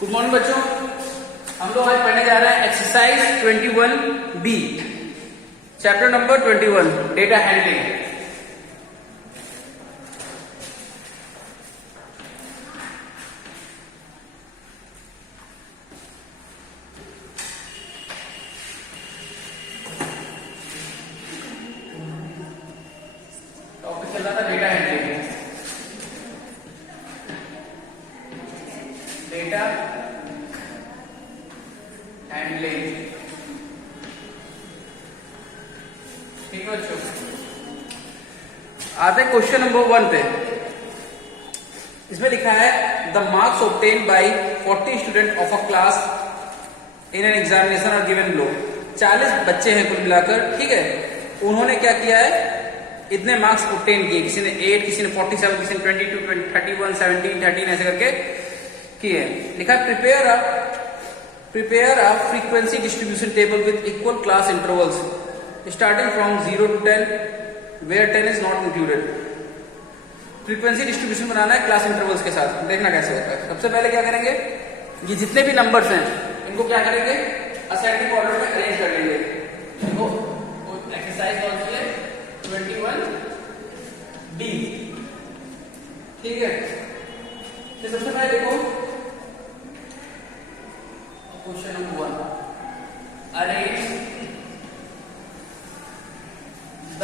Good morning बच्चों, हम लोग आज पढ़ने जा रहे हैं exercise 21B, chapter number 21, data handling. Topic चल रहा था डेटा हैंडलिंग। डेटा हैंडलिंग, ठीक है बच्चों। आते हैं क्वेश्चन नंबर 1 पे। इसमें लिखा है the marks obtain by 40 student of a class in an examination are given below. 40 बच्चे हैं कुल मिलाकर, ठीक है। उन्होंने क्या किया है, इतने मार्क्स ऑब्टेन किए। किसी ने 8, किसी ने 47, किसी ने 22, 31, 17, 13 ऐसे करके किए। लिखा prepare a frequency distribution table with equal class intervals starting from 0 to 10 where 10 is not included. Frequency distribution बनाना है क्लास इंटरवल्स के साथ। देखना कैसे होता है। सबसे पहले क्या करेंगे, ये जितने भी नंबर्स हैं इनको क्या करेंगे, असेंडिंग ऑर्डर में अरेंज कर लेंगे। देखो एक्सरसाइज कौन सी है, 21B, ठीक है। तो सबसे पहले देखो question number 1, arrange the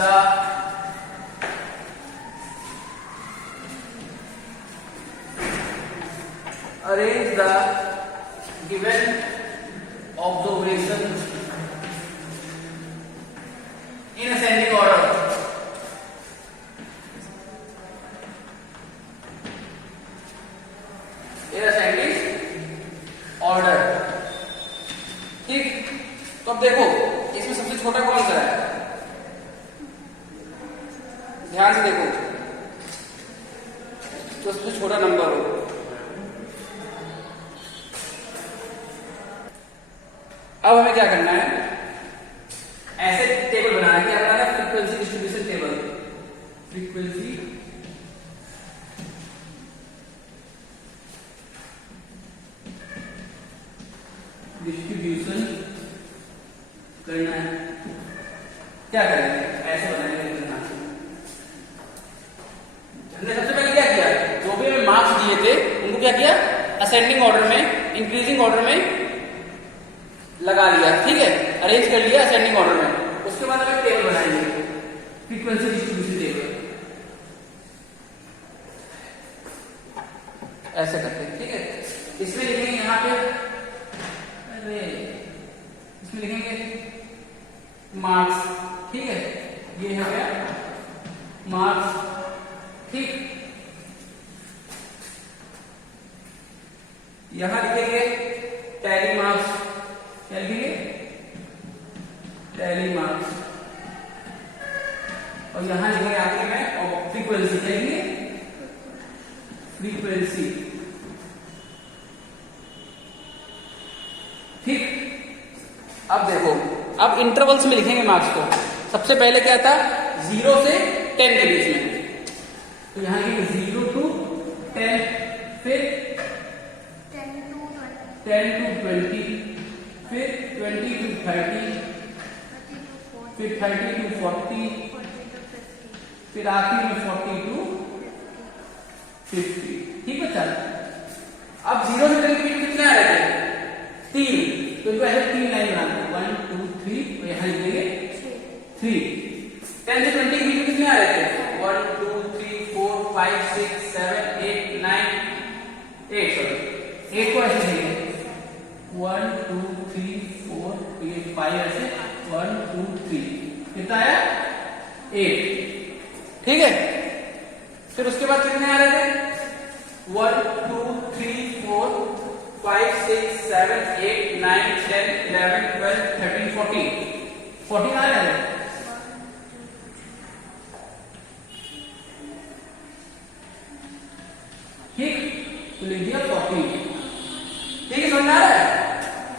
given observation in ascending order. Order, ठीक। तो अब देखो इसमें सबसे छोटा कौन सा है, ध्यान से देखो। तो सबसे छोटा नंबर हो। अब हमें क्या करना है, ऐसे टेबल बनाना है। क्या बनाना है, frequency distribution table. Frequency distribution करना है। क्या करेंगे, ऐसे बनाएंगे। हमने सबसे पहले क्या किया, जो भी हमें मार्क्स दिए थे उनको क्या किया, असेंडिंग ऑर्डर में, इंक्रीजिंग ऑर्डर में लगा लिया, ठीक है। अरेंज कर लिया असेंडिंग ऑर्डर में। उसके बाद हमें टेबल बनाएंगे, फ्रीक्वेंसी डिस्ट्रीब्यूशन टेबल, ऐसे करते हैं, ठीक है। इसमें लिखेंगे यहाँ पे, इसमें लिखेंगे मार्क्स, ठीक है। ये है क्या, मार्क्स, ठीक। यहां लिखेंगे टैली मार्क्स। क्या लिखेंगे, टैली मार्क्स। और यहां लिखेंगे आखिर में और फ्रीक्वेंसी, क्या लिखेंगे, फ्रीक्वेंसी, ठीक। अब देखो, अब इंटरवल्स में लिखेंगे मार्क्स को। सबसे पहले क्या था, 0 से 10 के बीच में। तो यहां लिखेंगे 0 to 10, फिर 10 to 20, फिर 20 to 30, फिर 30 to 40, फिर आखिर में 40 to 50, ठीक है। चल अब 0 से 10 के बीच कितने आ रहे थे, 3। तो इनको ऐसे 3 लाइन बनाते हैं, 1 2 3। तो यहां लिखेंगे 3। 10 से 20 के बीच कितने आ रहे थे, 1 2 3 4 5 6 7 8 9 8 8 को ऐसे लिखेंगे 1 2 3 4 8 5 ऐसे 1 2 3। कितना आया, 8, ठीक है। फिर उसके बाद कितने आ रहे थे, 1 2 3 4 5 6 7 8 9 10 11 12 13 14 आ रहे हैं, ठीक। तो लिख दिया 40, ठीक है, समझ आ रहा है।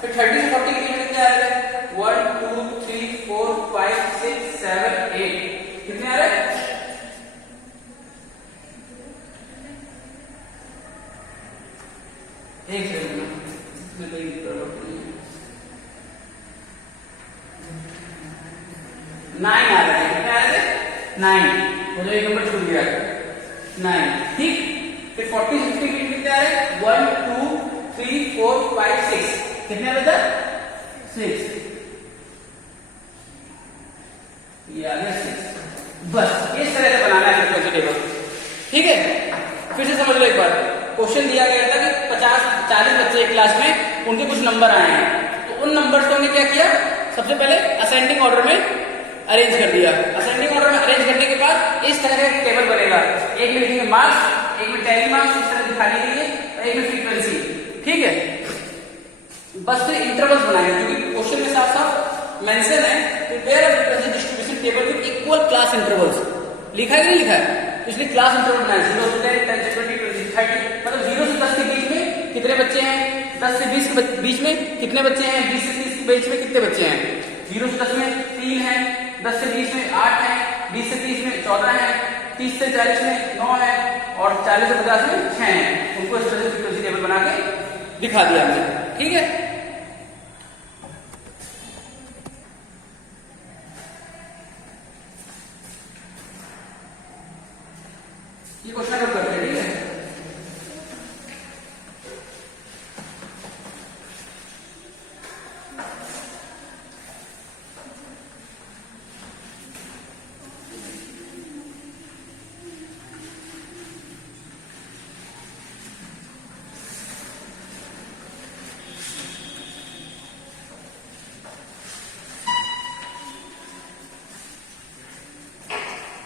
फिर 30 से 40 के कितने आ रहे हैं, 1 2 3 4 5 6 7 8, कितने आ रहे हैं, एक सेकंड। इसमें कोई प्रॉब्लम नहीं है। 9 आ रहा है, कितने आ रहे थे? 9, मुझे एक नंबर छूट गया 9, ठीक। फिर 40 50 की कितने आ रहे? 1 2 3 4 5 6, कितने बचा? 6, ये आ गया 6। बस इस तरह से बनाना है फ्रीक्वेंसी टेबल, ठीक है। फिर से समझ लो एक बार, क्वेश्चन दिया गया था कि 40 बच्चे एक क्लास में, उनके कुछ नंबर आए हैं, तो उन नंबर्स को हमने क्या किया? सबसे पहले असेंडिंग ऑर्डर में अरेंज कर दिया। असेंडिंग ऑर्डर में अरेंज करने के बाद इस तरह का टेबल बनेगा, एक में लिखेंगे मार्क्स, एक में टैली मार्क्स इस तरह दिखा दीजिए, और एक में फ्रीक्वेंसी, ठीक है। बस फिर इंटरवल्स बनाएंगे, क्योंकि क्वेश्चन में साफ साफ मेंशन है prepare a frequency distribution table with equal class intervals, लिखा है कि नहीं लिखा है? तो इसलिए क्लास इंटरवल बनाए 0 से 10, 10 से 20, 20 से 30, मतलब 0 से 10 के बीच में कितने बच्चे हैं, 10 से 20 के बीच में कितने बच्चे हैं, 20 से 30 के बीच में कितने बच्चे हैं। 0 से 10 में 3 है, 10 से 20 में 8 है, 20 से 30 में 14 है, 30 से 40 में 9 है, और 40 से 50 में 6 है। उनको इस तरह से फ्रीक्वेंसी टेबल बना के दिखा दिया हमने, ठीक है। ये क्वेश्चन नोट करते हैं, ठीक है।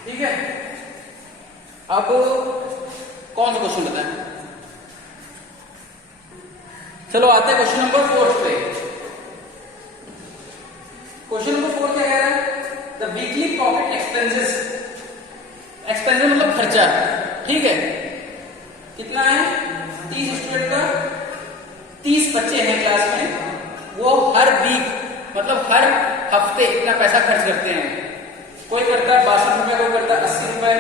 ठीक है, अब कौन सा क्वेश्चन बताएं? चलो आते हैं क्वेश्चन नंबर 4 पे। क्वेश्चन नंबर 4 क्या कह रहा है? The weekly pocket expenses, expenses मतलब खर्चा, ठीक है। कितना है? 30 स्टूडेंट का 30 बच्चे हैं क्लास में, वो हर वीक मतलब हर हफ्ते इतना पैसा खर्च करते हैं। कोई करता है 62 रुपए, कोई करता है 80 रुपए,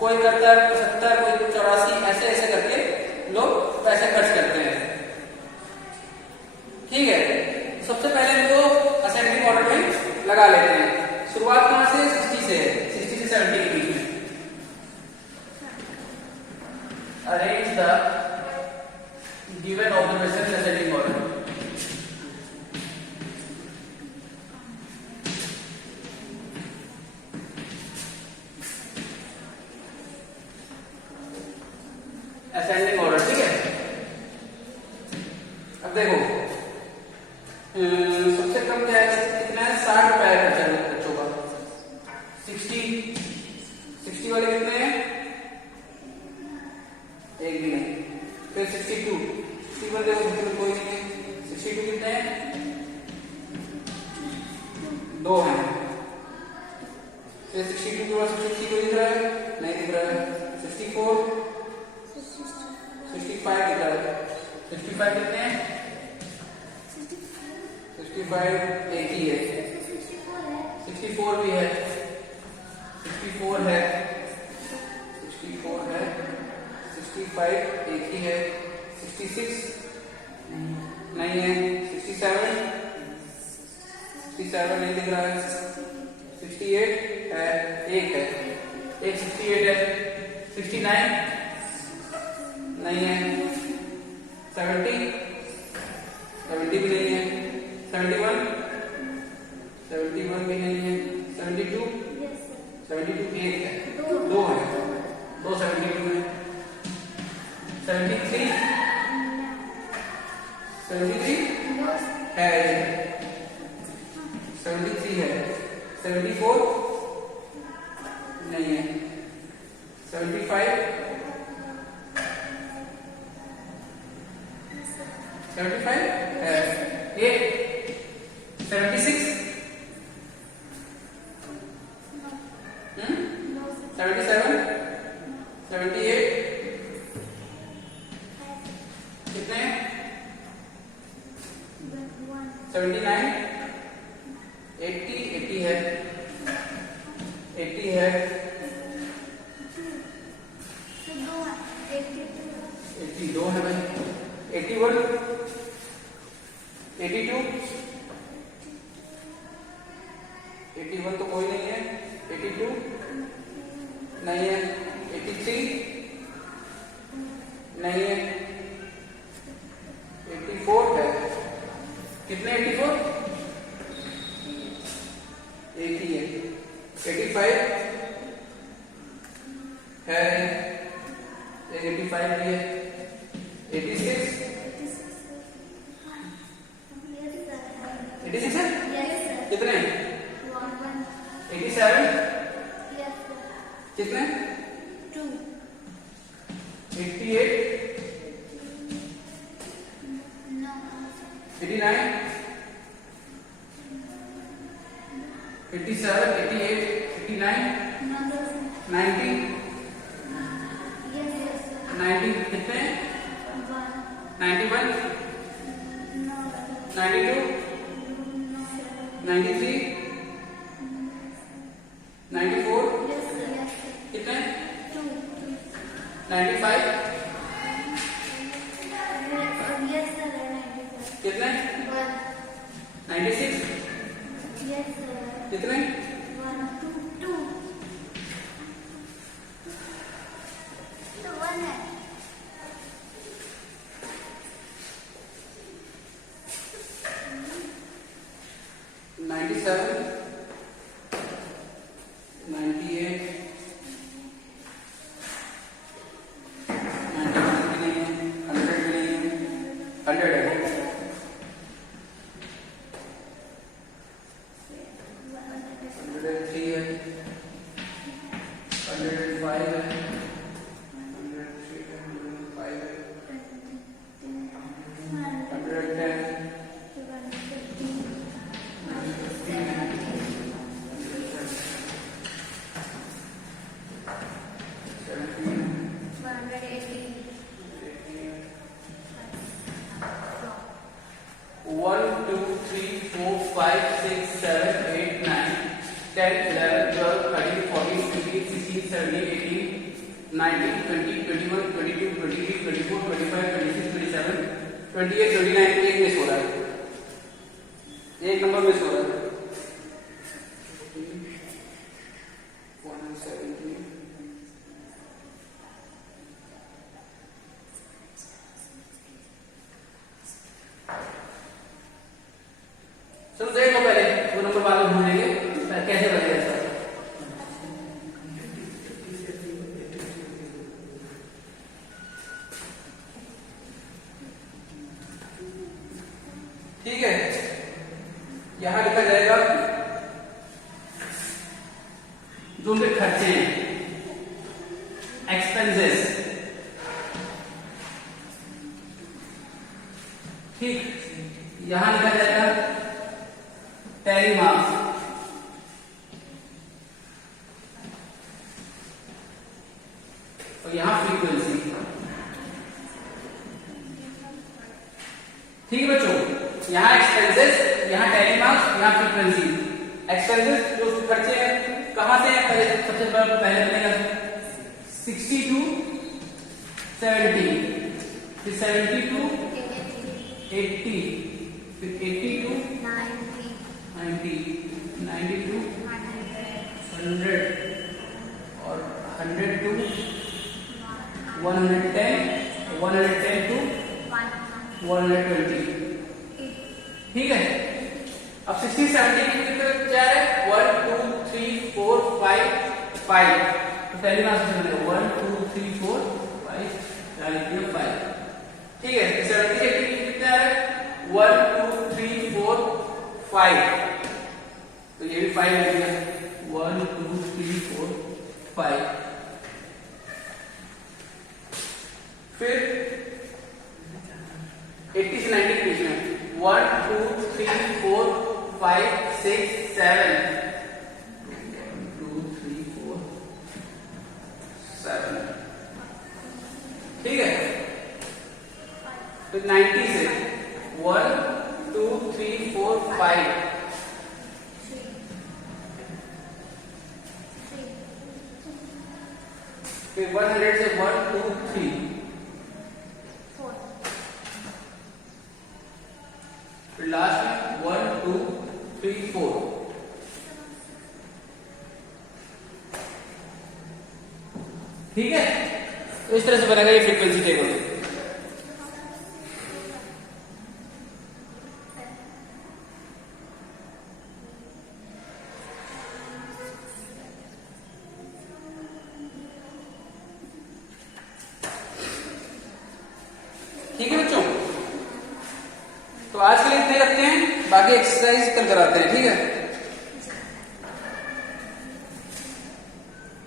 कोई करता है 75, कोई 84, ऐसे ऐसे करके लोग पैसे खर्च करते हैं, ठीक है। सबसे पहले इनको असेंडिंग ऑर्डर में लगा लेते हैं। शुरुआत कहां से? 60 से, 60 से 70 के बीच में। Arrange the given observation ascending order. Ascending order, ठीक है। अब देखो सबसे कम क्या है, कितना है? 60 रुपए खर्चा बच्चों का। 60 वाले कितने हैं? एक भी नहीं। फिर 62 वाले देखो कोई नहीं है। 62 कितने हैं? 2 हैं। फिर 62 के बाद 60 कोई दिख रहा है? नहीं दिख रहा है। 64 65 दिख रहा है। 65 कितने हैं? 65 एक ही है। 64 भी है, 64 है, 64 है, 65 एक ही है, 66 नहीं है, 67 नहीं दिख रहा है, 68 है, एक है, एक 68 है, 69 नहीं है, 70 भी नहीं है, 71 भी नहीं है, 72 एक है, 2 है, 2 72 है, 73 है, 73 है, 74 नहीं है, 75 है, 76 77 78 कितने? 79 80 है, 80 है, 82 है भाई, 81 82, 81 तो कोई नहीं है, 82 नहीं है, 83 नहीं है, 84 है। कितने 84? एक ही है। 85 है, 85 भी है। 86 86 है? कितने? 87 कितने? 88 89 87 88 89 90 90 कितने? 91 92 93 94 कितने? 95 कितने? 96 कितने? 97 98 1 2 3 4 5 6 7 8 9 10 11 12 13 14 15 16 17 18 19 20 21 22 23 24 25 26 27 28 29 एक मिस हो रहा है, एक नंबर मिस हो रहा है। 117 चलो देख लो पहले वो नंबर बाद में ढूंढेंगे कैसे बनेगा इसका। ठीक है, यहां लिखा जाएगा जो उनके खर्चे हैं, एक्सपेंसेस। ठीक, यहां लिखा जाएगा टैली मार्क्स, और यहां फ्रीक्वेंसी। ठीक है बच्चों, यहां एक्सपेंसेस, यहां टैली मार्क्स, यहां फ्रीक्वेंसी। एक्सपेंसेस जो खर्चे हैं कहां से हैं, पहले सबसे पहले बनेगा 60 to 70, फिर 70 to 80, फिर 80 to 90, 90 to 100, और 100 to 110, 110 to 120। ठीक है, अब 60 70 की तरफ क्या है, 1 2 3 4 5 5, तो पहली बार से 1 2 3 4 5 क्या लिख दिया 5। ठीक है, 70 80 कितना है, 1 2 3 4 5, तो ये भी 5 लिख दिया, 1 2 3 4 5। फिर 80 से 90 के बीच में 1 2 3 4 5 6 7, 2 3 4 7। ठीक है, फिर 90 से 1 2 3 4 5, फिर 100 से 1 2 3, फिर लास्ट में 1 2 3 4। ठीक है, तो इस तरह से बनेगा ये फ्रीक्वेंसी टेबल। ठीक है बच्चों, तो आज के लिए इतने रखते हैं, बाकी एक्सरसाइज कल कराते हैं। ठीक है।